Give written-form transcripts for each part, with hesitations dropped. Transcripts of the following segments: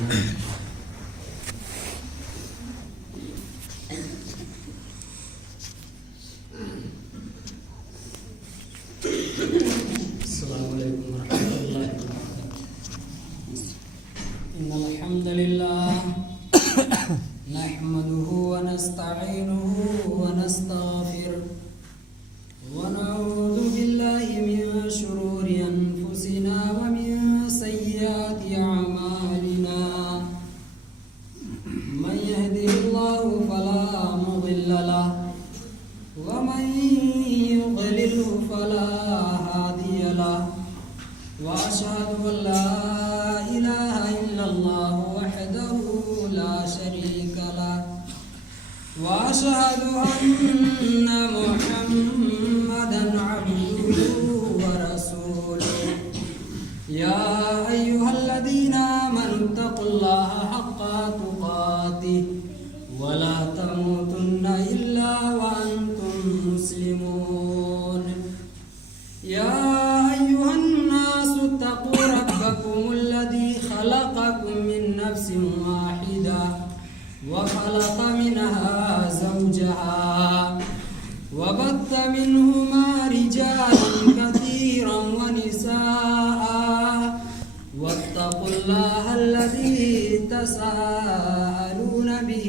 السلام عليكم ورحمة الله وبركاته. إن الحمد لله نحمده ونستعينه ونستغفره ونعوذ بالله من شرور أنفسنا ومن سيئات أعمالنا. من يهده الله فلا مضل له ومن يضلله فلا هادي له. وأشهد أن لا إله إلا الله وحده لا شريك له. وأشهد أن محمدا عبده ورسوله. يا أيها الذين آمنوا اتقوا الله حق تقاته ولا تموتن إلا وأنتم مسلمون. يا أيها الناس اتقوا ربكم الذي خلقكم من نفس واحدة وخلق منها زوجها وبث منهما رجالا كثيرا ونساء. واتقوا الله الذي تساءلون به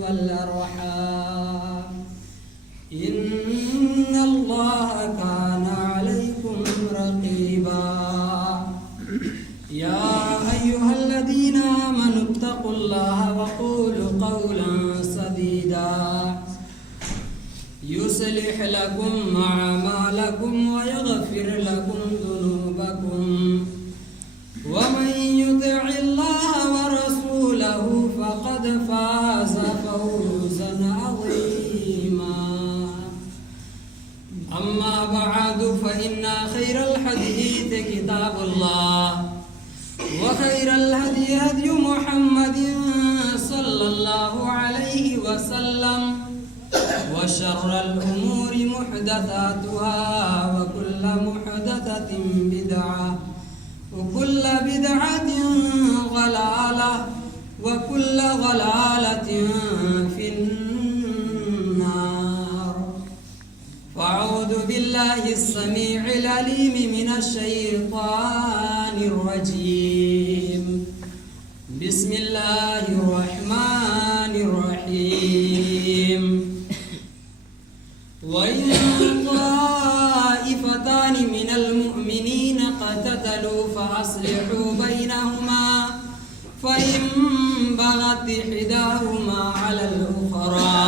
والأرحام إن الله كان عليكم رقيبا. يا أيها الذين آمنوا اتقوا الله وقولوا قولا سديدا يصلح لكم أعمالكم ويغفر لكم ذنوبكم. ومن يطع الله ورسوله فقد فاز فوزا عظيما. أما بعد فإن خير الحديث كتاب الله وخير الهدي هدي محمد صلى الله عليه وسلم وشر الأمور محدثاتها وكل محدثة بدعة وكل بدعة ضلالة وكل ضلالة في النار. فأعوذ بالله السميع العليم من الشيطان الرجيم. بسم الله الرحمن الرحيم. وإن طائفتان من المؤمنين اقتتلوا فأصلحوا بينهما فإن بغت إحداهما على الأخرى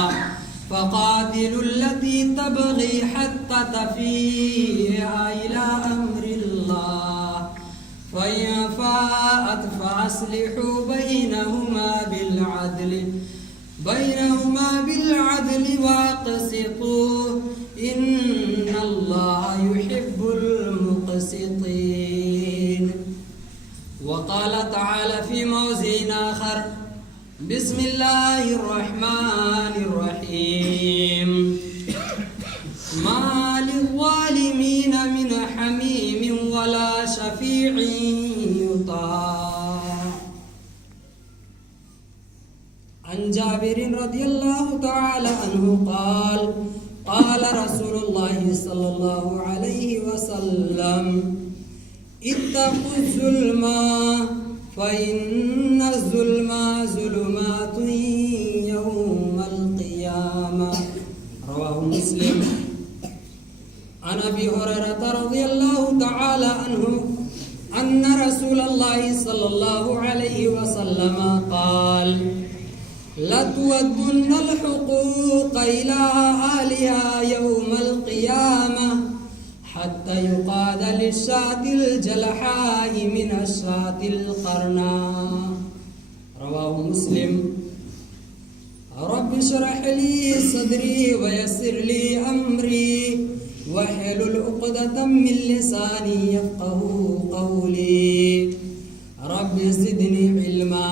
فقاتلوا التي تبغي حتى تفيء إلى أمر الله فإن فاءت فأصلحوا بينهما بالعدل واقسطوا إن الله يحب المقسطين. وقال تعالى في موضع آخر: بسم الله الرحمن الرحيم. ما للظالمين من حميم ولا شفيع يطاع. عن جابر رضي الله تعالى عنه قال: قال رسول الله صلى الله عليه وسلم: اتقوا الظلم فإن الظلم ظلمات يوم القيامة. رواه مسلم. عن أبي هريرة رضي الله تعالى عنه أن رسول الله صلى الله عليه وسلم قال: لتودن الحقوق إلى أهلها يوم القيامة حتى يقاد للشاة الجلحاء من الشاة القرناء. رواه مسلم. رب اشرح لي صدري ويسر لي أمري واحلل عقدة من لساني يفقه قولي. رب زدني علما.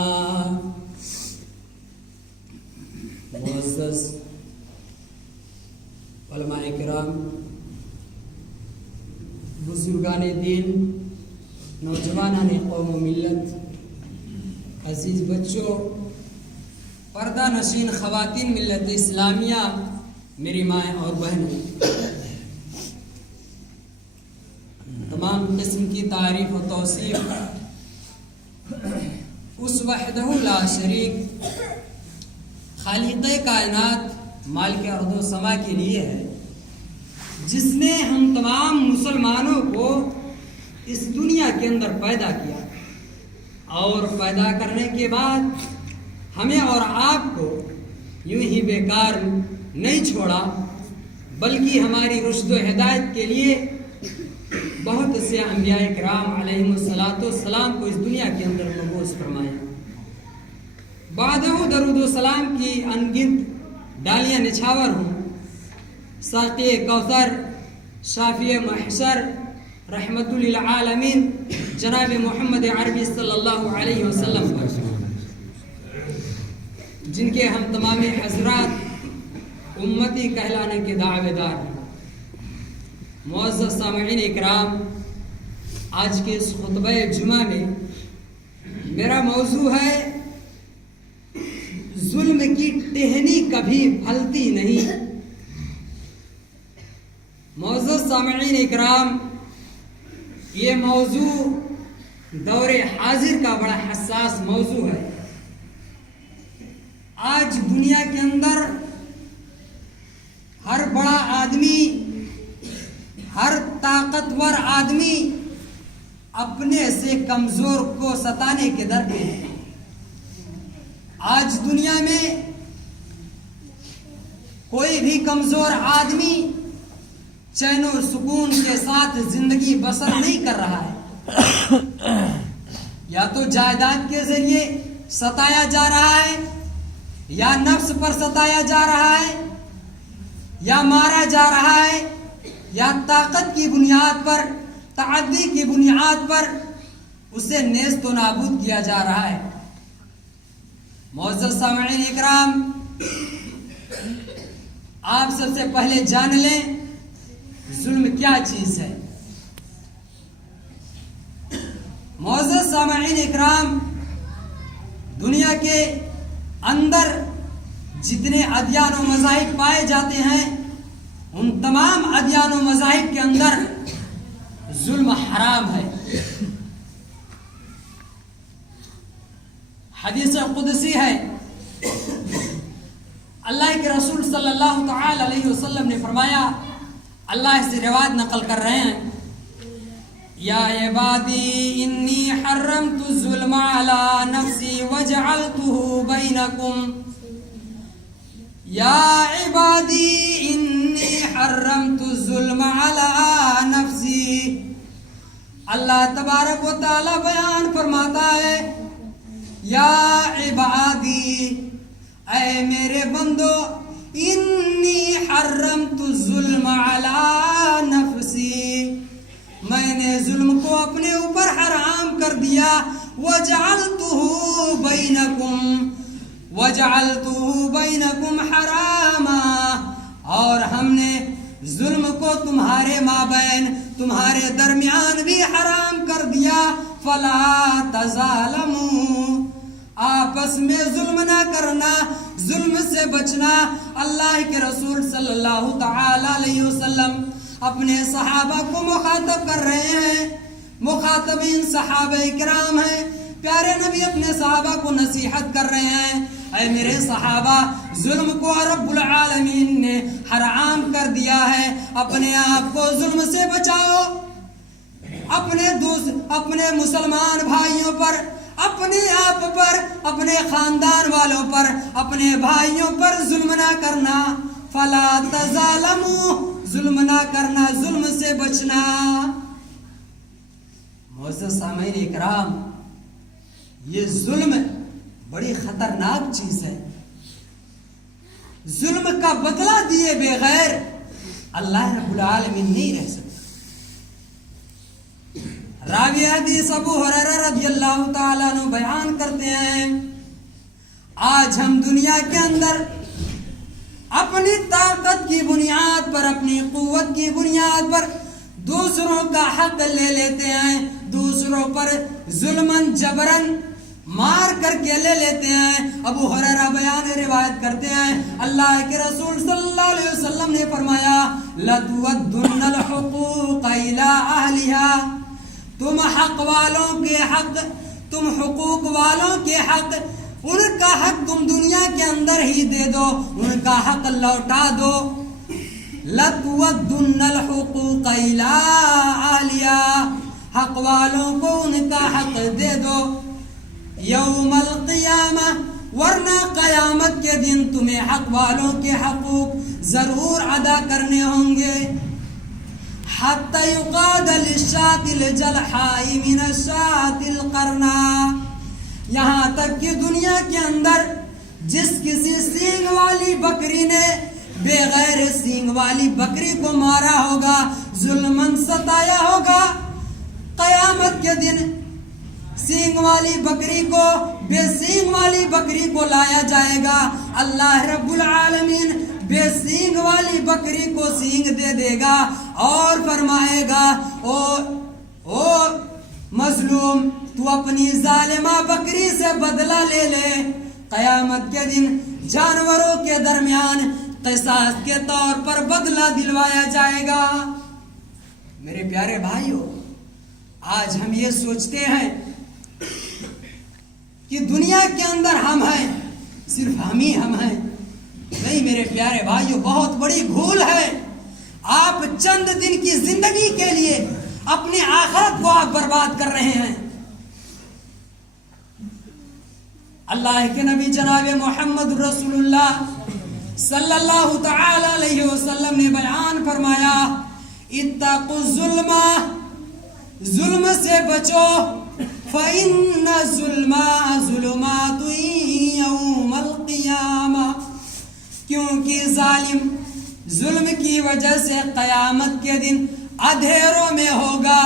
معزز علماء کرام، بزرگان دین، نوجوانان قوم و ملت، عزیز بچوں، پردہ نشین خواتین ملت اسلامیہ، میری مائیں اور بہنیں، تمام قسم کی تعریف و توصیف اس وحدہ لا شریک خالق کائنات مالک ارض و سما کے لیے ہے، جس نے ہم تمام مسلمانوں کو اس دنیا کے اندر پیدا کیا اور پیدا کرنے کے بعد ہمیں اور آپ کو یوں ہی بیکار نہیں چھوڑا، بلکہ ہماری رشد و ہدایت کے لیے بہت سے انبیاء کرام علیہم السلام کو اس دنیا کے اندر مبعوث فرمایا۔ بعدہ درود و سلام کی انگنت ڈالیاں نچھاور ہوں، ساقی کوثر، شافی محشر، رحمت للعالمین جناب محمد عربی صلی اللہ علیہ وسلم پر، جن کے ہم تمام حضرات امتی کہلانے کے دعوے دار ہیں۔ معزز سامعین اکرام، آج کے اس خطبہ جمعہ میں میرا موضوع ہے ظلم کی ٹہنی کبھی پھلتی نہیں۔ معزز سامعین اکرام، یہ موضوع دور حاضر کا بڑا حساس موضوع ہے۔ آج دنیا کے اندر ہر بڑا آدمی، ہر طاقتور آدمی اپنے سے کمزور کو ستانے کے در پہ ہے۔ آج دنیا میں کوئی بھی کمزور آدمی چین و سکون کے ساتھ زندگی بسر نہیں کر رہا ہے، یا تو جائیداد کے ذریعے ستایا جا رہا ہے، یا نفس پر ستایا جا رہا ہے، یا مارا جا رہا ہے، یا طاقت کی بنیاد پر، تعدی کی بنیاد پر اسے نیست و نابود کیا جا رہا ہے۔ معزز سامعین اکرام، آپ سب سے پہلے جان لیں ظلم کیا چیز ہے۔ معزز سامعین اکرام، دنیا کے اندر جتنے ادیان و مذاہب پائے جاتے ہیں، ان تمام ادیان و مذاہب کے اندر ظلم حرام ہے۔ حدیث قدسی ہے، اللہ کے رسول صلی اللہ تعالی علیہ وسلم نے فرمایا، اللہ سے روایت نقل کر رہے ہیں، یا عبادی انی حرمت الظلم علی نفسی وجعلتہ بینکم، یا عبادی انی حرمت الظلم علی نفسی۔ اللہ تبارک و تعالی بیان فرماتا ہے، یا عبادی، اے میرے بندو، انی حرمت الظلم علی نفسی، میں نے ظلم کو اپنے اوپر حرام کر دیا، وجعلتہ بینکم حراما، اور ہم نے ظلم کو تمہارے مابین، تمہارے درمیان بھی حرام کر دیا، فلا تظالموا، آپس میں ظلم نہ کرنا، ظلم سے بچنا۔ اللہ کے رسول صلی اللہ تعالی علیہ وسلم اپنے صحابہ کو مخاطب کر رہے ہیں، مخاطبین صحابہ کرام ہیں، پیارے نبی اپنے صحابہ کو نصیحت کر رہے ہیں، اے میرے صحابہ، ظلم کو رب العالمین نے حرام کر دیا ہے، اپنے آپ کو ظلم سے بچاؤ، اپنے مسلمان بھائیوں پر، اپنے آپ پر، اپنے خاندان والوں پر، اپنے بھائیوں پر ظلم نہ کرنا، فلا تظالموا، ظلم نہ کرنا، ظلم سے بچنا۔ معزز سامعین اکرام، یہ ظلم بڑی خطرناک چیز ہے۔ ظلم کا بدلہ دیے بغیر اللہ رب العالمین نہیں رہ سکتا۔ راوی حدیث ابو ہریرہ رضی اللہ تعالیٰ عنہ بیان کرتے ہیں، آج ہم دنیا کے اندر اپنی طاقت کی بنیاد پر، اپنی قوت کی بنیاد پر دوسروں کا حق لے لیتے ہیں، دوسروں پر ظلماً جبراً مار کر کے لے لیتے ہیں۔ ابو ہریرہ بیان روایت کرتے ہیں اللہ کے رسول صلی اللہ علیہ وسلم نے فرمایا لَتُوَدُّنَّ الْحُقُوقَ إِلَىٰ أَهْلِهَا، تم حق والوں کے حق، تم حقوق والوں کے حق، ان کا حق تم دنیا کے اندر ہی دے دو، ان کا حق لوٹا دو۔ لَتُوَدُّنَّ الْحُقُوقَ إِلَىٰ أَهْلِهَا، حق والوں کو ان کا حق دے دو۔ یوم القیامہ، ورنہ قیامت کے دن تمہیں حق والوں کے حقوق ضرور ادا کرنے ہوں گے۔ حتی یقاد للشاة الجلحاء من الشاة القرناء، یہاں تک کہ دنیا کے اندر جس کسی سینگ والی بکری نے بغیر سینگ والی بکری کو مارا ہوگا، ظلمن ستایا ہوگا، قیامت کے دن سینگ والی بکری کو بے سینگ والی بکری کو لایا جائے گا۔ اللہ رب العالمین بے سینگ والی بکری کو سینگ دے دے گا اور فرمائے گا او مظلوم، تو اپنی ظالمہ بکری سے بدلہ لے لے۔ قیامت کے دن جانوروں کے درمیان قصاص کے طور پر بدلہ دلوایا جائے گا۔ میرے پیارے بھائیوں، آج ہم یہ سوچتے ہیں کہ دنیا کے اندر ہم ہیں، صرف ہم ہی ہم ہیں۔ نہیں میرے پیارے بھائیوں، بہت بڑی بھول ہے۔ آپ چند دن کی زندگی کے لیے اپنی آخرت کو آپ برباد کر رہے ہیں۔ اللہ کے نبی جناب محمد رسول اللہ صلی اللہ تعالی علیہ وسلم نے بیان فرمایا اتقوا الظلم، ظلم سے بچو، فإن الظلم ظلمات یوم القیامہ، کیونکہ ظالم ظلم کی وجہ سے قیامت کے دن اندھیروں میں ہوگا،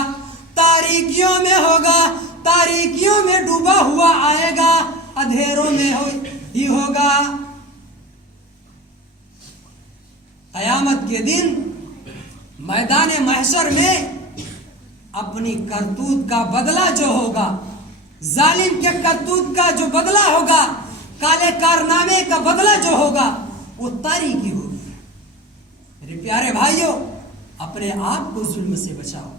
تاریکیوں میں ہوگا، تاریکیوں میں ڈوبا ہوا آئے گا، اندھیروں میں ہی ہوگا۔ قیامت کے دن میدان محشر میں اپنی کرتوت کا بدلہ جو ہوگا، ظالم کے کرتوت کا جو بدلہ ہوگا، کالے کارنامے کا بدلہ جو ہوگا، وہ تاریکی ہوگی۔ میرے پیارے بھائیوں، اپنے آپ کو ظلم سے بچاؤ۔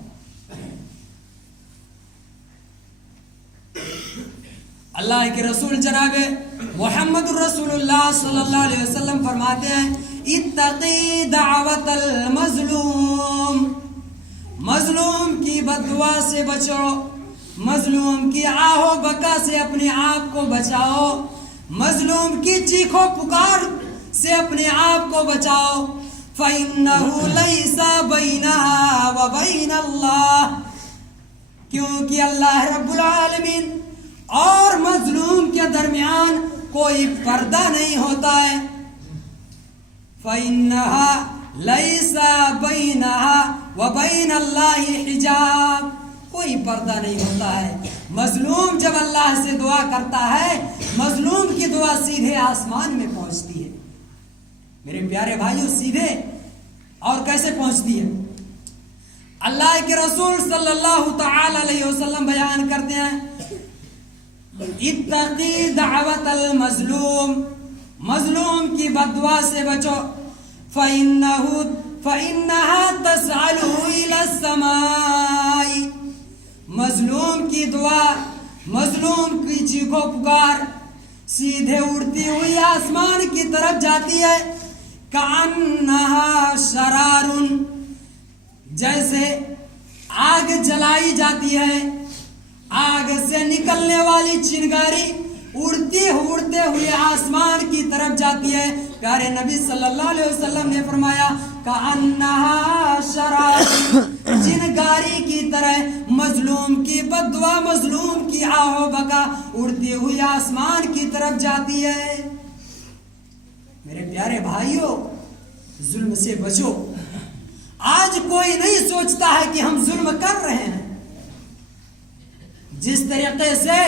اللہ کے رسول جناب محمد رسول اللہ صلی اللہ علیہ وسلم فرماتے ہیں اتقی دعوت المظلوم، مظلوم کی بددعا سے بچو، مظلوم کی آہو بکا سے اپنے آپ کو بچاؤ، مظلوم کی چیخو پکار سے اپنے آپ کو بچاؤ۔ فَإِنَّهُ لَيْسَ بَيْنَهَا وَبَيْنَ اللَّهِ، کیونکہ اللہ رب العالمین اور مظلوم کے درمیان کوئی پردہ نہیں ہوتا ہے۔ فَإِنَّهَا لَيْسَ بَيْنَهَا وَبَيْنَ اللَّهِ حِجَابٌ، کوئی پردہ نہیں ہوتا ہے۔ مظلوم جب اللہ سے دعا کرتا ہے، مظلوم کی دعا سیدھے آسمان میں پہنچتی ہے۔ میرے پیارے بھائیوں، سیدھے اور کیسے پہنچتی ہے؟ اللہ کے رسول صلی اللہ تعالی علیہ وسلم بیان کرتے ہیں اتقی دعوت المظلوم، مظلوم کی بددعا سے بچو، فَإِنَّهَا تَسْعَلُهُ إِلَى السَّمَاءِ، مظلوم کی دعا، مظلوم کی چیخو پکار سیدھے اڑتی ہوئی آسمان کی طرف جاتی ہے۔ کَأَنَّهَا شَرَارٌ، جیسے آگ جلائی جاتی ہے، آگ سے نکلنے والی چنگاری اڑتے ہوئے آسمان کی طرف جاتی ہے۔ پیارے نبی صلی اللہ علیہ وسلم نے فرمایا کَأَنَّهَا شَرَارٌ، چنگاری کی طرح مظلوم کی بددعا، مظلوم کی آہو بکا اڑتی ہوئی آسمان کی طرف جاتی ہے۔ میرے پیارے بھائیوں، ظلم سے بچو۔ آج کوئی نہیں سوچتا ہے کہ ہم ظلم کر رہے ہیں۔ جس طریقے سے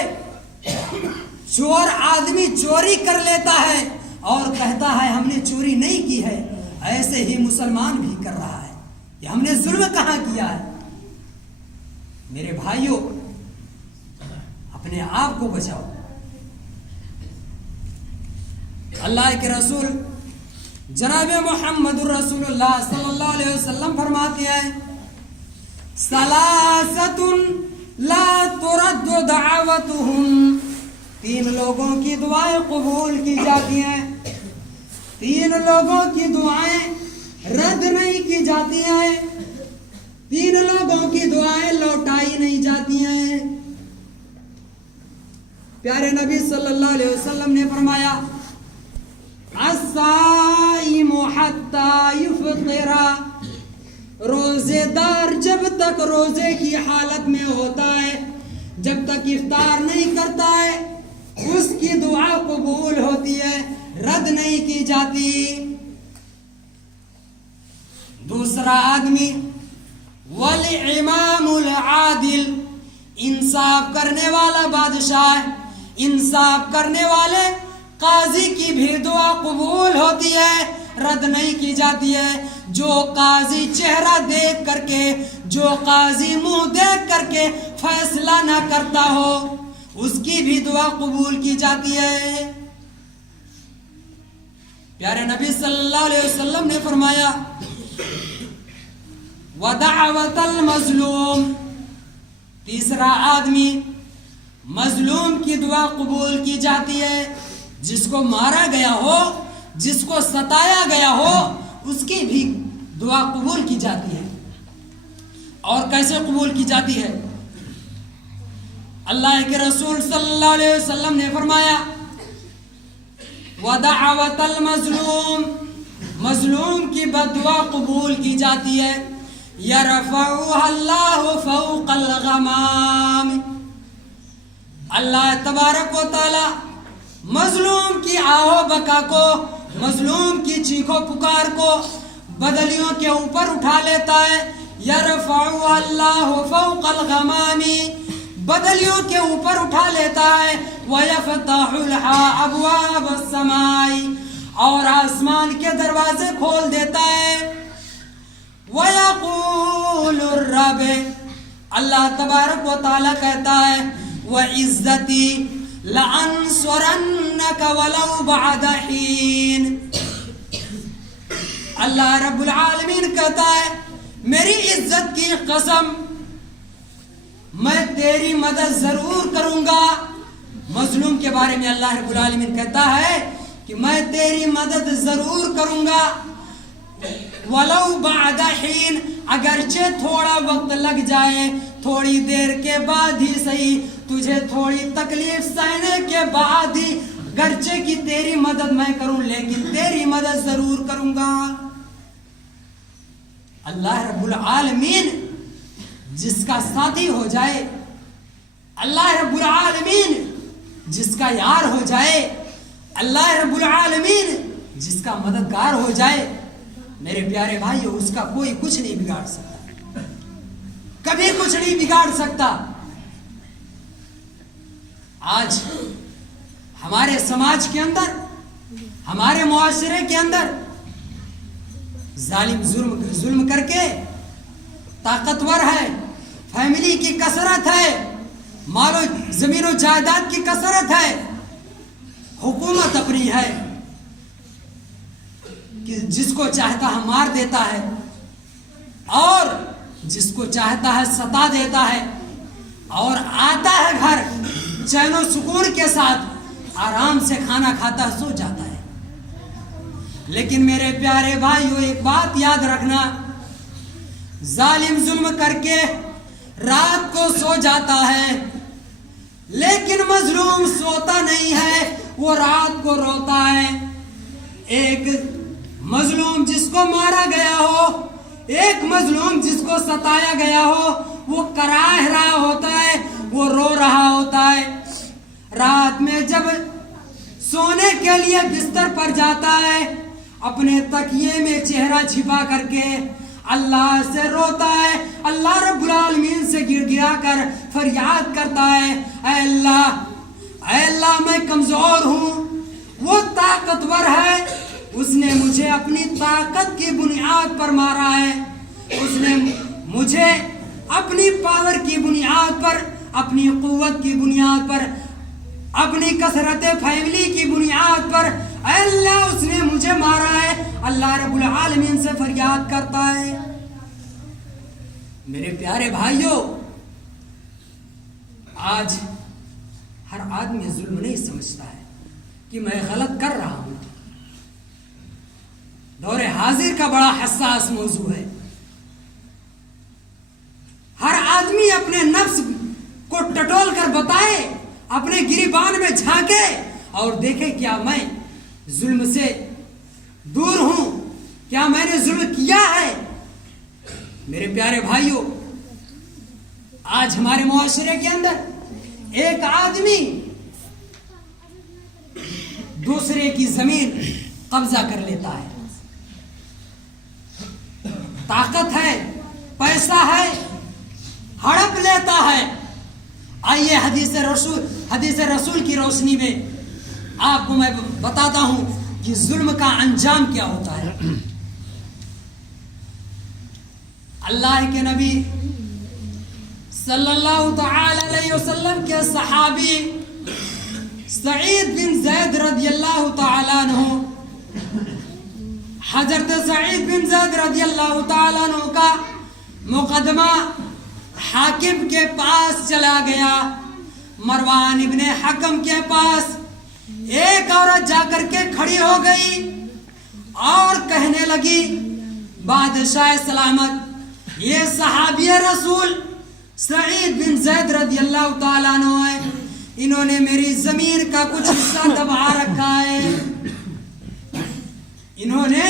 چور آدمی چوری کر لیتا ہے اور کہتا ہے ہم نے چوری نہیں کی ہے، ایسے ہی مسلمان بھی کر رہا ہے کہ ہم نے ظلم کہاں کیا ہے۔ میرے بھائیوں، اپنے آپ کو بچاؤ۔ اللہ کے رسول جناب محمد الرسول اللہ صلی اللہ علیہ وسلم فرماتے ہیں ثلاثۃ لا ترد دعوتهم، 3 لوگوں کی دعائیں قبول کی جاتی ہیں، 3 لوگوں کی دعائیں رد نہیں کی جاتی ہیں، 3 لوگوں کی دعائیں لوٹائی نہیں جاتی ہیں۔ پیارے نبی صلی اللہ علیہ وسلم نے فرمایا الصائم حتی یفطر، روزے دار جب تک روزے کی حالت میں ہوتا ہے، جب تک افطار نہیں کرتا ہے، اس کی دعا قبول ہوتی ہے، رد نہیں کی جاتی۔ دوسرا آدمی والامام العادل، انصاف کرنے والا بادشاہ، انصاف کرنے والے قاضی کی بھی دعا قبول ہوتی ہے، رد نہیں کی جاتی ہے۔ جو قاضی چہرہ دیکھ کر کے، جو قاضی منہ دیکھ کر کے فیصلہ نہ کرتا ہو، اس کی بھی دعا قبول کی جاتی ہے۔ پیارے نبی صلی اللہ علیہ وسلم نے فرمایا ودعوت المظلوم، تیسرا آدمی مظلوم کی دعا قبول کی جاتی ہے، جس کو مارا گیا ہو، جس کو ستایا گیا ہو، اس کی بھی دعا قبول کی جاتی ہے۔ اور کیسے قبول کی جاتی ہے؟ اللہ کے رسول صلی اللہ علیہ وسلم نے فرمایا ودعوت المظلوم، مظلوم کی بدعا قبول کی جاتی ہے۔ یرفعها اللہ فوق الغمام، اللہ تبارک و تعالی مظلوم کی آہو بکا کو، مظلوم کی چیخو پکار کو بدلیوں کے اوپر اٹھا لیتا ہے۔ یرفعها اللہ فوق الغمام، بدلیوں کے اوپر اٹھا لیتا ہے۔ وَيَفْتَحُ لَهَا أَبْوَابَ السَّمَاءِ، اور آسمان کے دروازے کھول دیتا ہے۔ وَيَقُولُ الرَّبِّ، اللہ تبارک و تعالیٰ کہتا ہے وَعِزَّتِي لَأَنصُرَنَّكَ وَلَوْ بَعْدَ حِينٍ، اللہ رب العالمین کہتا ہے میری عزت کی قسم میں تیری مدد ضرور کروں گا۔ مظلوم کے بارے میں اللہ رب العالمین کہتا ہے کہ میں تیری مدد ضرور کروں گا، وَلَوْ بَعْدَ حِينٍ، اگرچہ تھوڑا وقت لگ جائے، تھوڑی دیر کے بعد ہی صحیح، تجھے تھوڑی تکلیف سہنے کے بعد ہی، گرچہ کی تیری مدد میں کروں لیکن تیری مدد ضرور کروں گا۔ اللہ رب العالمین جس کا ساتھی ہو جائے، اللہ رب العالمین جس کا یار ہو جائے، اللہ رب العالمین جس کا مددگار ہو جائے، میرے پیارے بھائیو، اس کا کوئی کچھ نہیں بگاڑ سکتا، کبھی کچھ نہیں بگاڑ سکتا۔ آج ہمارے سماج کے اندر، ہمارے معاشرے کے اندر ظالم ظلم کر کے طاقتور ہے، فیملی کی کثرت ہے، مال و زمین و جائیداد کی کثرت ہے، حکومت اپنی ہے کہ جس کو چاہتا ہے مار دیتا ہے اور جس کو چاہتا ہے ستا دیتا ہے، اور آتا ہے گھر چین و سکون کے ساتھ آرام سے کھانا کھاتا سو جاتا ہے۔ لیکن میرے پیارے بھائیو، ایک بات یاد رکھنا، ظالم ظلم کر کے رات کو سو جاتا ہے، لیکن مظلوم سوتا نہیں ہے، وہ رات کو روتا ہے۔ ایک مظلوم جس کو مارا گیا ہو، ایک مظلوم جس کو ستایا گیا ہو، وہ کراہ رہا ہوتا ہے، وہ رو رہا ہوتا ہے۔ رات میں جب سونے کے لیے بستر پر جاتا ہے، اپنے تکیے میں چہرہ چھپا کر کے اللہ سے روتا ہے، اللہ رب العالمین سے گر گرا کر فریاد کرتا ہے، اے اللہ میں کمزور ہوں، وہ طاقتور ہے، اس نے مجھے اپنی طاقت کی بنیاد پر مارا ہے، اس نے مجھے اپنی پاور کی بنیاد پر، اپنی قوت کی بنیاد پر، اب اپنی کثرت فیملی کی بنیاد پر اے اللہ اس نے مجھے مارا ہے، اللہ رب العالمین سے فریاد کرتا ہے۔ میرے پیارے بھائیوں، آج ہر آدمی ظلم نہیں سمجھتا ہے کہ میں غلط کر رہا ہوں۔ دور حاضر کا بڑا حساس موضوع ہے۔ ہر آدمی اپنے نفس کو ٹٹول کر بتائے، اپنے گریبان میں جھانکے اور دیکھے کیا میں ظلم سے دور ہوں، کیا میں نے ظلم کیا ہے۔ میرے پیارے بھائیوں، آج ہمارے معاشرے کے اندر ایک آدمی دوسرے کی زمین قبضہ کر لیتا ہے، طاقت ہے، پیسہ ہے، ہڑپ لیتا ہے۔ آئیے حدیث رسول کی روشنی میں آپ کو میں بتاتا ہوں کہ ظلم کا انجام کیا ہوتا ہے۔ اللہ کے نبی صلی اللہ تعالی علیہ وسلم کے صحابی سعید بن زید رضی اللہ تعالی عنہ، حضرت سعید بن زید رضی اللہ تعالی عنہ کا مقدمہ حاکم کے پاس چلا گیا، مروان ابن حکم کے پاس۔ ایک عورت جا کر کے کھڑی ہو گئی اور کہنے لگی، بادشاہ سلامت، یہ صحابی رسول سعید بن زید رضی اللہ تعالیٰ عنہ ہے، انہوں نے میری زمین کا کچھ حصہ دبا رکھا ہے، انہوں نے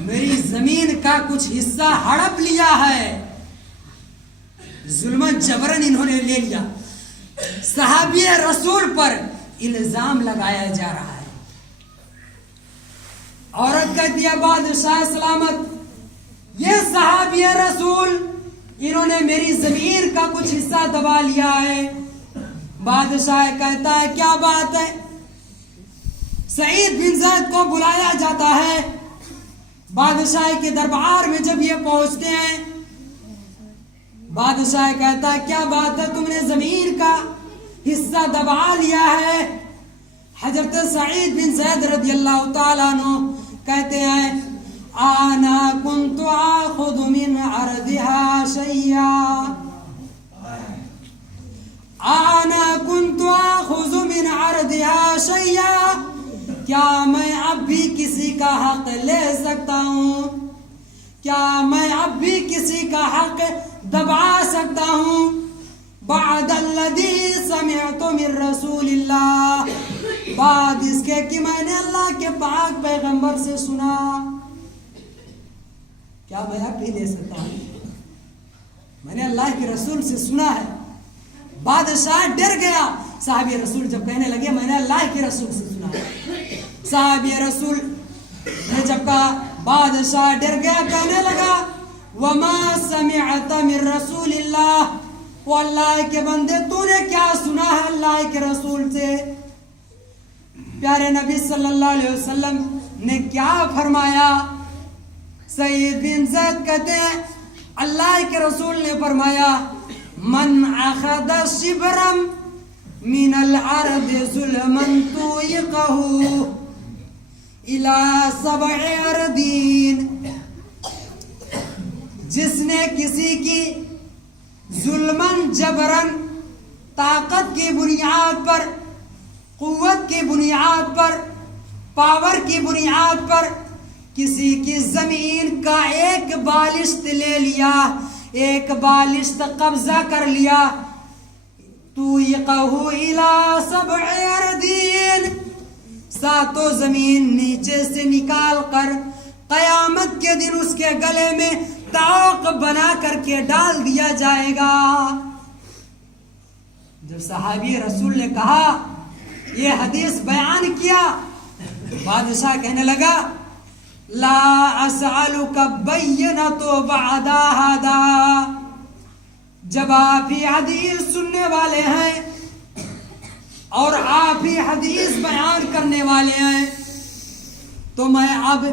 میری زمین کا کچھ حصہ ہڑپ لیا ہے، ظلمن جبرن انہوں نے لے لیا۔ صحابی رسول پر الزام لگایا جا رہا ہے۔ عورت کہتی ہے، بادشاہ سلامت، یہ صحابی رسول انہوں نے میری زمین کا کچھ حصہ دبا لیا ہے۔ بادشاہ کہتا ہے، کیا بات ہے؟ سعید بن زید کو بلایا جاتا ہے۔ بادشاہ کے دربار میں جب یہ پہنچتے ہیں، بادشاہ کہتا ہے، کیا بات ہے، تم نے زمین کا حصہ دبا لیا ہے؟ حضرت سعید بن زید رضی اللہ تعالیٰ عنہ کہتے ہیں، آنا کنت آخذ من عرضها شیئا، آنا کنت آخذ من عرضها شیئا، کیا میں اب بھی کسی کا حق لے سکتا ہوں؟ کیا میں اب بھی کسی کا حق دبا سکتا ہوں؟ بعد الذی سمعت من رسول اللہ، بعد اس کے کہ میں نے اللہ کے پاک پیغمبر سے سنا، کیا میں اب بھی لے سکتا ہوں؟ میں نے اللہ کے رسول سے سنا ہے۔ بادشاہ ڈر گیا۔ صحابی رسول جب کہنے لگے، میں نے اللہ کے رسول سے سنا ہے، صحابی رسول نے جب کہا، بادشاہ ڈر گیا، کہنے لگا، وما سمعت من رسول اللہ، وہ اللہ کے بندے تو نے کیا سنا ہے اللہ کے رسول سے؟ پیارے نبی صلی اللہ علیہ وسلم نے کیا فرمایا؟ سعید بن زید کہتے ہیں، اللہ کے رسول نے فرمایا، من اخذ شبرا من الارض ظلما تویقہ الى 7 اردین، جس نے کسی کی ظلمن جبرن، طاقت کی بنیاد پر، قوت کی بنیاد پر، پاور کی بنیاد پر کسی کی زمین کا ایک بالشت لے لیا، ایک بالشت قبضہ کر لیا، تویقہ الی 7 اردین، 7 زمین نیچے سے نکال کر قیامت کے دن اس کے گلے میں طوق بنا کر کے ڈال دیا جائے گا۔ جب صحابی رسول نے کہا، یہ حدیث بیان کیا، بادشاہ کہنے لگا، لا اسألک بینۃ بعد ھذا، جب آپ ہی حدیث سننے والے ہیں اور آپ ہی حدیث بیان کرنے والے ہیں، تو میں اب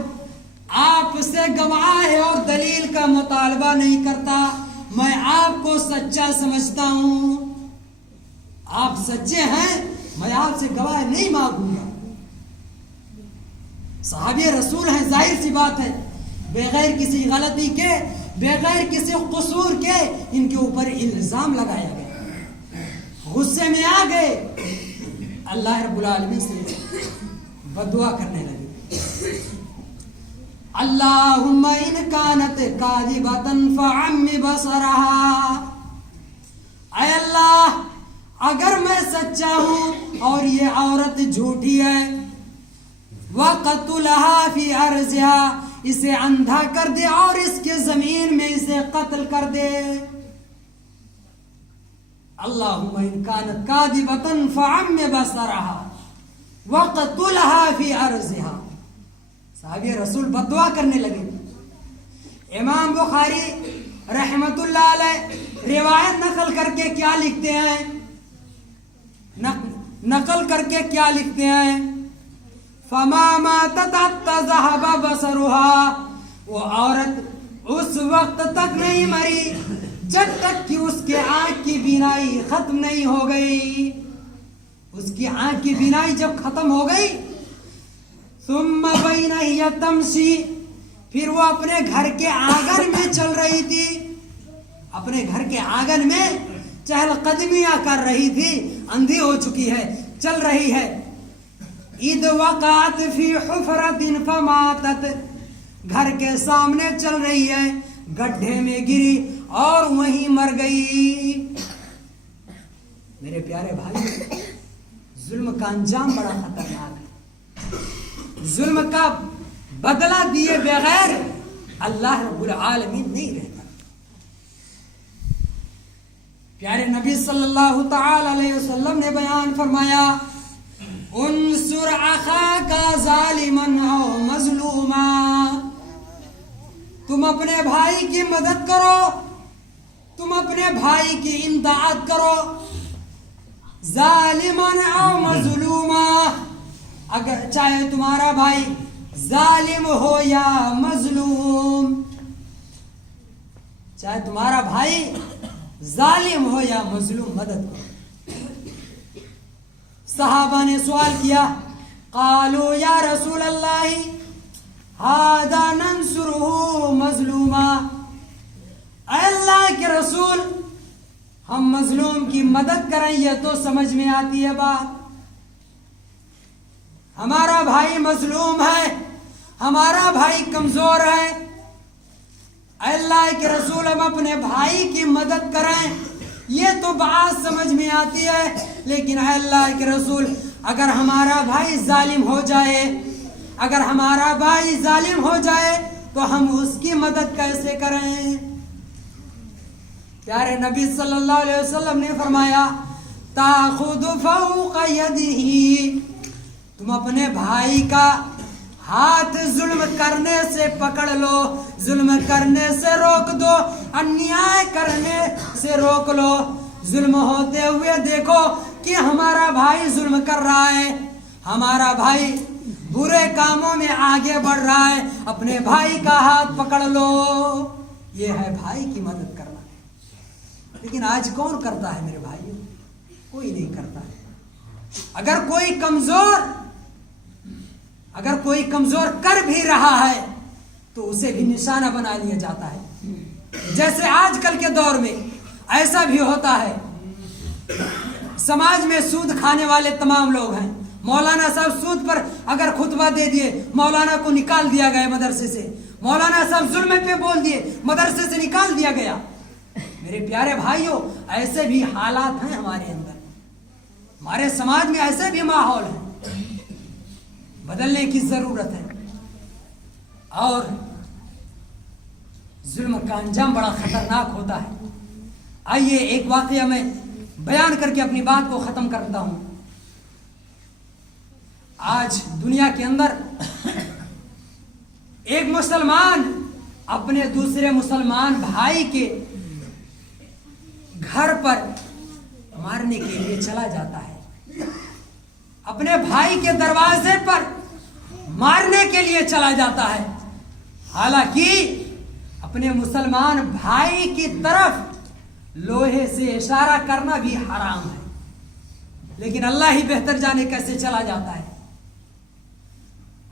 آپ سے گواہ اور دلیل کا مطالبہ نہیں کرتا، میں آپ کو سچا سمجھتا ہوں، آپ سچے ہیں، میں آپ سے گواہ نہیں مانگوں گا. صحابی رسول ہیں, ظاہر سی بات ہے, بغیر کسی غلطی کے, بغیر کسی قصور کے ان کے اوپر الزام لگایا گیا. غصے میں آ گئے, اللہ رب العالمین سے بددعا کرنے لگے. اللہم ان کانت کاذبۃ فعم بصرها, اے اللہ اگر میں سچا ہوں اور یہ عورت جھوٹی ہے, وَقَتُلَهَا فِي أَرْضِهَا, اسے اندھا کر دے اور اس کے زمین میں اسے قتل کر دے. اللہم ان کانت کاذبۃ فعم بصرها وَقَتُلَهَا فِي أَرْضِهَا. صحابی رسول بددعا کرنے لگے. امام بخاری رحمت اللہ علیہ روایت نقل کر کے کیا لکھتے ہیں, نقل کر کے کیا لکھتے ہیں, فما ماتت حتی ذہب بصرها, وہ عورت اس وقت تک نہیں مری جب تک کہ اس کے آنکھ کی بینائی ختم نہیں ہو گئی. اس کی آنکھ کی بینائی جب ختم ہو گئی, ثم بین ہی تمشی, پھر وہ اپنے گھر کے آنگن میں چل رہی تھی, اپنے گھر کے آنگن میں چہل قدمیاں کر رہی تھی, اندھی ہو چکی ہے, چل رہی ہے. اذ وقعت فی حفرۃ فماتت, گھر کے سامنے چل رہی ہے, گڈھے میں گری اور وہیں مر گئی. میرے پیارے بھائی, ظلم کا انجام بڑا خطرناک ہے. ظلم کا بدلہ دیے بغیر اللہ رب العالمین نہیں رہتا. پیارے نبی صلی اللہ تعالی علیہ وسلم نے بیان فرمایا, انصر اخاک ظالما او مظلوما, تم اپنے بھائی کی مدد کرو, تم اپنے بھائی کی امداد کرو, ظالما او مظلوما, اگر چاہے تمہارا بھائی ظالم ہو یا مظلوم, چاہے تمہارا بھائی ظالم ہو یا مظلوم, مدد کرو. صحابہ نے سوال کیا, قالوا یا رسول اللہ ھذا ننصرہ مظلوما, اے اللہ کے رسول ہم مظلوم کی مدد کریں یہ تو سمجھ میں آتی ہے بات, ہمارا بھائی مظلوم ہے, ہمارا بھائی کمزور ہے, اے اللہ کے رسول ہم اپنے بھائی کی مدد کریں یہ تو بات سمجھ میں آتی ہے, لیکن اے اللہ کے رسول اگر ہمارا بھائی ظالم ہو جائے, اگر ہمارا بھائی ظالم ہو جائے تو ہم اس کی مدد کیسے کریں. پیارے نبی صلی اللہ علیہ وسلم نے فرمایا, تاخذ فوق یدہ, تم اپنے بھائی کا ہاتھ ظلم کرنے سے پکڑ لو, ظلم کرنے سے روک دو, انیائے کرنے سے روک لو. ظلم ہوتے ہوئے دیکھو کہ ہمارا بھائی ظلم کر رہا ہے, ہمارا بھائی برے کاموں میں آگے بڑھ رہا ہے, اپنے بھائی کا ہاتھ پکڑ لو. یہ ہے بھائی کی مدد کرنا. لیکن آج کون کرتا ہے میرے بھائیوں؟ کوئی نہیں کرتا ہے. اگر کوئی کمزور کر بھی رہا ہے تو اسے بھی نشانہ بنا لیا جاتا ہے. جیسے آج کل کے دور میں ایسا بھی ہوتا ہے, سماج میں سود کھانے والے تمام لوگ ہیں. مولانا صاحب سود پر اگر خطبہ دے دیے, مولانا کو نکال دیا گیا مدرسے سے. مولانا صاحب ظلم پہ بول دیے, مدرسے سے نکال دیا گیا. میرے پیارے بھائیوں, ایسے بھی حالات ہیں ہمارے اندر, ہمارے سماج میں ایسے بھی ماحول ہے, بدلنے کی ضرورت ہے. اور ظلم کا انجام بڑا خطرناک ہوتا ہے. آئیے ایک واقعہ میں بیان کر کے اپنی بات کو ختم کرتا ہوں. آج دنیا کے اندر ایک مسلمان اپنے دوسرے مسلمان بھائی کے گھر پر مارنے کے لیے چلا جاتا ہے, اپنے بھائی کے دروازے پر مارنے کے لیے چلا جاتا ہے. حالانکہ اپنے مسلمان بھائی کی طرف لوہے سے اشارہ کرنا بھی حرام ہے. لیکن اللہ ہی بہتر جانے کیسے چلا جاتا ہے.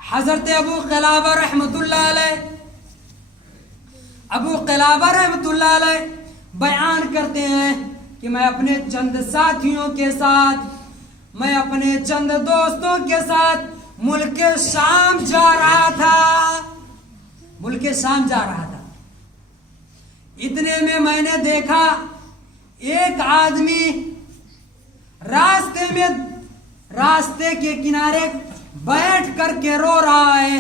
حضرت ابو قلابہ رحمت اللہ علیہ بیان کرتے ہیں کہ میں اپنے چند ساتھیوں کے ساتھ، میں اپنے چند دوستوں کے ساتھ ملک شام جا رہا تھا. اتنے میں میں نے دیکھا ایک آدمی راستے کے کنارے بیٹھ کر کے رو رہا ہے.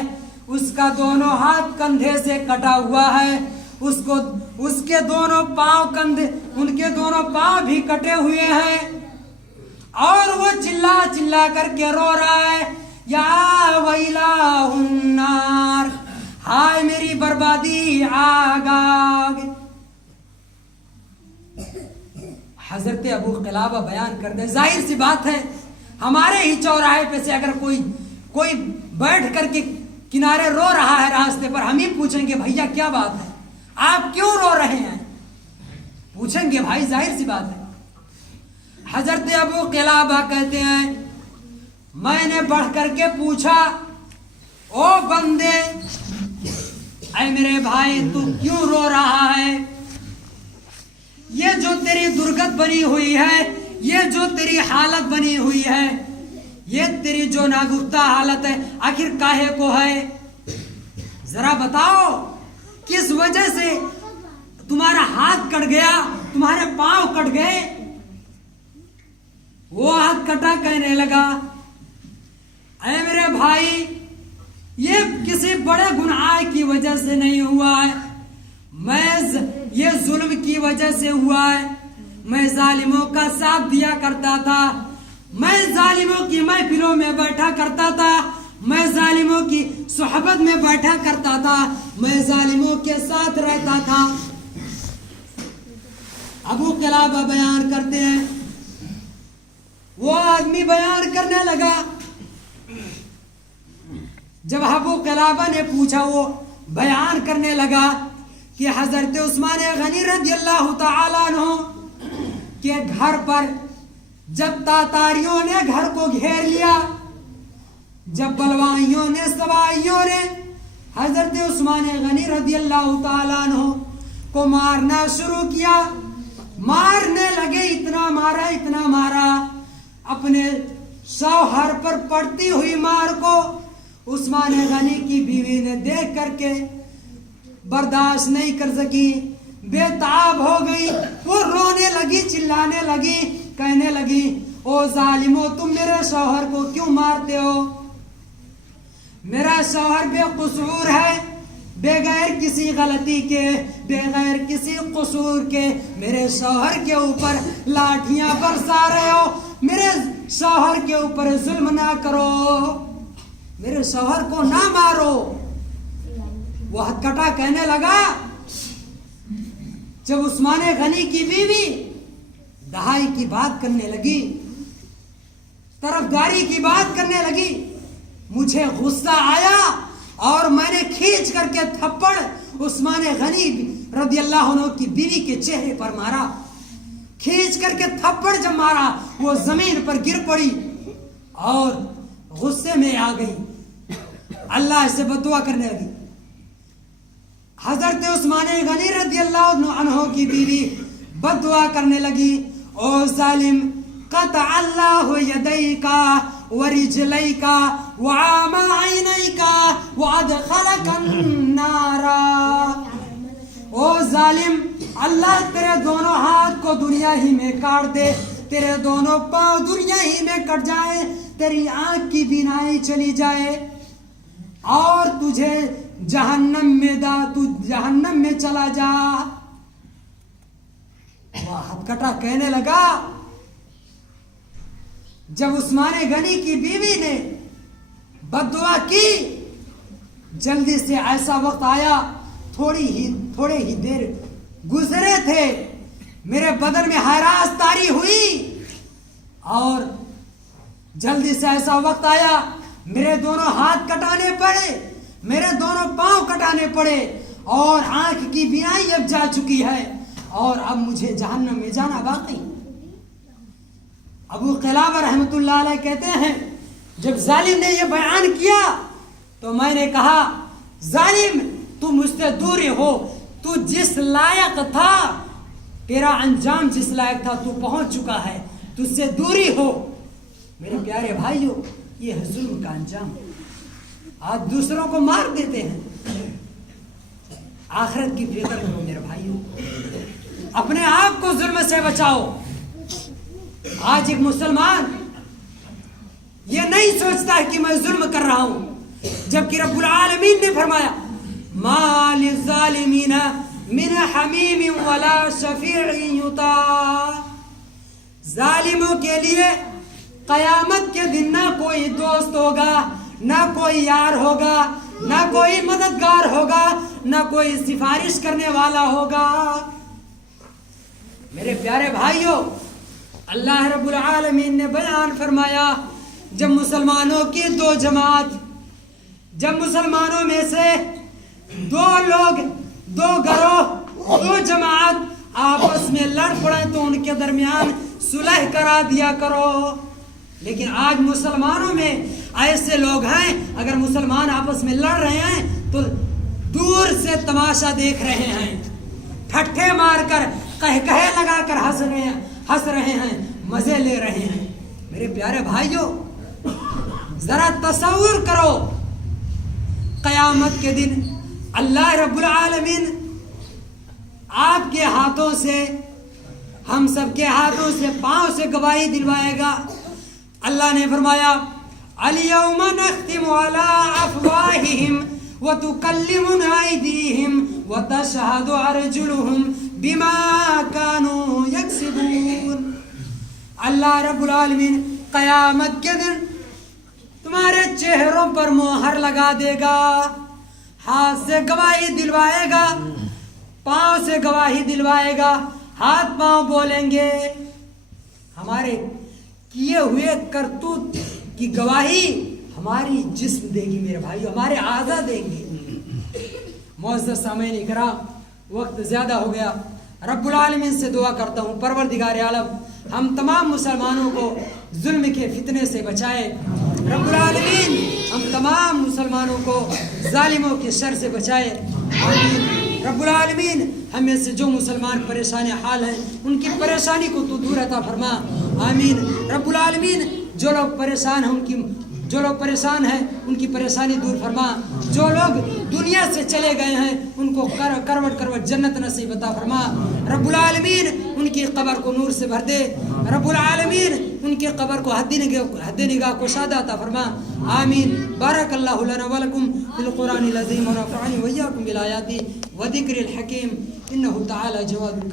اس کا دونوں ہاتھ کندھے سے کٹا ہوا ہے، اس کے دونوں پاؤں ان کے دونوں پاؤں بھی کٹے ہوئے ہیں، اور وہ چلا کر کے رو رہا ہے، یا ویلا النار، ہائے میری بربادی آگ. حضرت ابو قلابہ بیان کرتے ہیں، ظاہر سی بات ہے ہمارے ہی چوراہے پہ سے اگر کوئی بیٹھ کر کے کنارے رو رہا ہے راستے پر، ہم ہی پوچھیں گے بھیا کیا بات ہے، آپ کیوں رو رہے ہیں؟ پوچھیں گے بھائی، ظاہر سی بات ہے. حضرت ابو قلابہ کہتے ہیں میں نے بڑھ کر کے پوچھا، او بندے، اے میرے بھائی تو کیوں رو رہا ہے؟ یہ جو تیری درگت بنی ہوئی ہے، یہ جو تیری حالت بنی ہوئی ہے، یہ تیری جو ناگفتہ حالت ہے، آخر کاہے کو ہے؟ ذرا بتاؤ کس وجہ سے تمہارا ہاتھ کٹ گیا، تمہارے پاؤں کٹ گئے؟ وہ ہاتھ کٹا کہنے لگا، اے میرے بھائی یہ کسی بڑے گناہ کی وجہ سے نہیں ہوا ہے، یہ ظلم کی وجہ سے ہوا ہے. میں ظالموں کا ساتھ دیا کرتا تھا، میں ظالموں کی محفلوں میں بیٹھا کرتا تھا، میں ظالموں کی صحبت میں بیٹھا کرتا تھا، میں ظالموں کے ساتھ رہتا تھا. ابو قلابہ بیان کرتے ہیں وہ آدمی بیان کرنے لگا، جب ابو قلابہ نے پوچھا وہ بیان کرنے لگا کہ حضرت عثمان غنی رضی اللہ تعالیٰ عنہ کے گھر پر جب تاتاریوں نے گھر کو گھیر لیا، جب بلوائیوں نے سوائیوں نے حضرت عثمان غنی رضی اللہ تعالیٰ عنہ کو مارنا شروع کیا، مارنے لگے، اتنا مارا اپنے شوہر پر پڑتی ہوئی مار کو عثمان غنی کی بیوی نے دیکھ کر کے برداشت نہیں کر سکی، بے تاب ہو گئی. وہ رونے لگی، چلانے لگی، کہنے لگی، او ظالمو تم میرے شوہر کو کیوں مارتے ہو؟ میرا شوہر بے قصور ہے، بغیر کسی غلطی کے، بغیر کسی قصور کے میرے شوہر کے اوپر لاٹھیاں برسا رہے ہو. میرے شوہر کے اوپر ظلم نہ کرو، میرے شوہر کو نہ مارو. وہ ہتھ کٹا کہنے لگا، جب عثمان غنی کی بیوی دہائی کی بات کرنے لگی، طرفداری کی بات کرنے لگی، مجھے غصہ آیا اور میں نے کھینچ کر کے تھپڑ عثمان غنی رضی اللہ عنہ کی بیوی کے چہرے پر مارا. کھینچ کر کے تھپڑ جب مارا وہ زمین پر گر پڑی اور غصے میں آ گئی، اللہ سے بددعا کرنے لگی. حضرت عثمان غنی رضی اللہ عنہ کی بیوی بددعا کرنے لگی، او ظالم، قطع اللہ یدیکا ورجلیکا وعاما عینیکا وادخلک النارا. او ظالم، اللہ تیرے دونوں ہاتھ کو دنیا ہی میں کاٹ دے، تیرے دونوں پاؤں دنیا ہی میں کٹ جائے، تیری آنکھ کی بینائی چلی جائے اور تجھے جہنم میں چلا جا. وہ ہاتھ کٹا کہنے لگا، جب عثمان غنی کی بیوی نے بددعا کی، جلدی سے ایسا وقت آیا، تھوڑے ہی دیر گزرے تھے، میرے بدن میں ہراس طاری ہوئی اور جلدی سے ایسا وقت آیا، میرے دونوں ہاتھ کٹانے پڑے، میرے دونوں پاؤں کٹانے پڑے اور آنکھ کی بینائی اب جا چکی ہے اور اب مجھے جہنم میں جانا باقی. ابو قلابہ رحمۃ اللہ علیہ کہتے ہیں جب ظالم نے یہ بیان کیا تو میں نے کہا ظالم تو مجھ سے دور ہو، تو جس لائق تھا، تیرا انجام جس لائق تھا تو پہنچ چکا ہے، تجھ سے دوری ہو۔ میرے پیارے بھائیوں، یہ ہے ظلم کا انجام۔ آج دوسروں کو مار دیتے ہیں، آخرت کی فکر کرو میرے بھائیوں، اپنے آپ کو ظلم سے بچاؤ۔ آج ایک مسلمان یہ نہیں سوچتا ہے کہ میں ظلم کر رہا ہوں، جبکہ رب العالمین نے فرمایا ما للظالمین من حمیم ولا شفیع یطاع۔ ظالموں کے لیے قیامت کے دن نہ کوئی دوست ہوگا، نہ کوئی یار ہوگا، نہ کوئی مددگار ہوگا، نہ کوئی سفارش کرنے والا ہوگا۔ میرے پیارے بھائیوں، اللہ رب العالمین نے بیان فرمایا جب مسلمانوں کی دو جماعت، جب مسلمانوں میں سے دو لوگ، دو گروہ، دو جماعت آپس میں لڑ پڑے تو ان کے درمیان صلح کرا دیا کرو۔ لیکن آج مسلمانوں میں ایسے لوگ ہیں، اگر مسلمان آپس میں لڑ رہے ہیں تو دور سے تماشا دیکھ رہے ہیں، ٹھٹھے مار کر کہے لگا کر ہنس رہے ہیں، مزے لے رہے ہیں۔ میرے پیارے بھائیوں، ذرا تصور کرو قیامت کے دن اللہ رب العالمین آپ کے ہاتھوں سے، ہم سب کے ہاتھوں سے، پاؤں سے گواہی دلوائے گا۔ اللہ نے فرمایا الیوم نختم علی افواہہم وتکلمنا ایدیہم وتشہد ارجلہم بما کانوا یکسبون۔ اللہ رب العالمین قیامت کے دن تمہارے چہروں پر مہر لگا دے گا، ہاتھ سے گواہی دلوائے گا، پاؤں سے گواہی دلوائے گا، ہاتھ پاؤں بولیں گے، ہمارے کیے ہوئے کرتوت کی گواہی ہماری جسم دے گی میرے بھائیو، ہمارے اعضاء دیں گے۔ معزز سامعین اکرام، وقت زیادہ ہو گیا، رب العالمین سے دعا کرتا ہوں پروردگار عالم ہم تمام مسلمانوں کو ظلم کے فتنے سے بچائے، رب العالمین ہم تمام مسلمانوں کو ظالموں کے شر سے بچائے، آمین۔ رب العالمین ہمیں سے جو مسلمان پریشان حال ہیں ان کی پریشانی کو تو دور عطا فرما، آمین۔ رب العالمین جو لوگ پریشان ہیں ان کی پریشانی دور فرما، جو لوگ دنیا سے چلے گئے ہیں ان کو کروٹ کروٹ جنت نصیب عطا فرما، رب العالمین ان کی قبر کو نور سے بھر دے، رب العالمین ان کی قبر کو حد نگاہ کشادہ عطا فرما، آمین۔ بارک اللہ لنا ولکم فی القرآن العظیم ونفعنی وإیاکم بالآیات وذکر الحکیم، انہ تعالی جواد